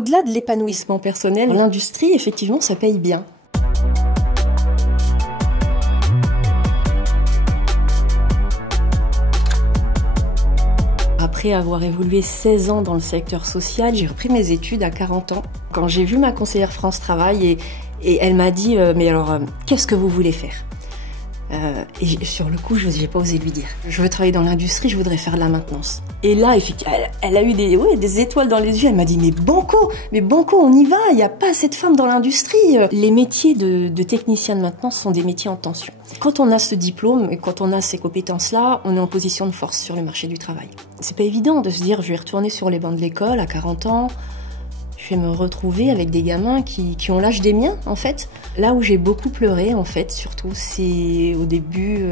Au-delà de l'épanouissement personnel, l'industrie, effectivement, ça paye bien. Après avoir évolué 16 ans dans le secteur social, j'ai repris mes études à 40 ans. Quand j'ai vu ma conseillère France Travail et elle m'a dit « Mais alors, qu'est-ce que vous voulez faire ?» Et sur le coup, je n'ai pas osé lui dire. Je veux travailler dans l'industrie, je voudrais faire de la maintenance. Et là, effectivement, elle a eu des étoiles dans les yeux. Elle m'a dit mais banco, on y va, il n'y a pas assez de femmes dans l'industrie. Les métiers de technicien de maintenance sont des métiers en tension. Quand on a ce diplôme et quand on a ces compétences-là, on est en position de force sur le marché du travail. C'est pas évident de se dire je vais retourner sur les bancs de l'école à 40 ans. Je vais me retrouver avec des gamins qui ont l'âge des miens, en fait. Là où j'ai beaucoup pleuré, en fait, surtout, c'est au début,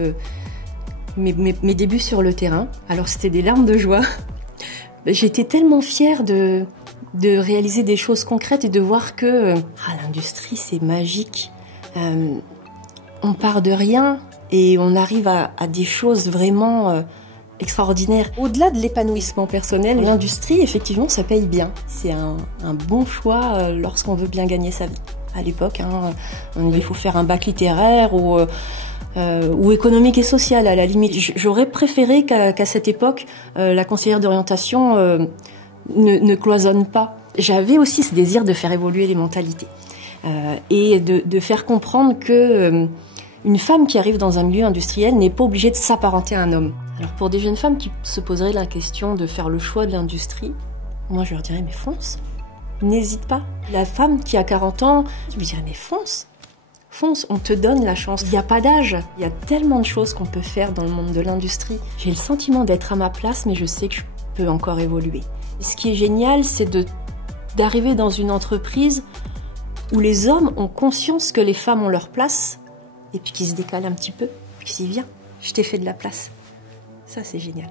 mes débuts sur le terrain. Alors, c'était des larmes de joie. J'étais tellement fière de réaliser des choses concrètes et de voir que l'industrie, c'est magique. On part de rien et on arrive à des choses vraiment extraordinaire. Au-delà de l'épanouissement personnel, l'industrie, effectivement, ça paye bien. C'est un bon choix lorsqu'on veut bien gagner sa vie. À l'époque, il faut faire un bac littéraire ou économique et social, à la limite. J'aurais préféré qu'à cette époque, la conseillère d'orientation ne cloisonne pas. J'avais aussi ce désir de faire évoluer les mentalités et de faire comprendre que une femme qui arrive dans un milieu industriel n'est pas obligée de s'apparenter à un homme. Alors pour des jeunes femmes qui se poseraient la question de faire le choix de l'industrie, moi je leur dirais mais fonce, n'hésite pas. La femme qui a 40 ans, je lui dirais mais fonce, on te donne la chance. Il n'y a pas d'âge, il y a tellement de choses qu'on peut faire dans le monde de l'industrie. J'ai le sentiment d'être à ma place mais je sais que je peux encore évoluer. Et ce qui est génial, c'est d'arriver dans une entreprise où les hommes ont conscience que les femmes ont leur place et puis qu'ils se décalent un petit peu, puis qu'ils disent viens, je t'ai fait de la place. Ça, c'est génial.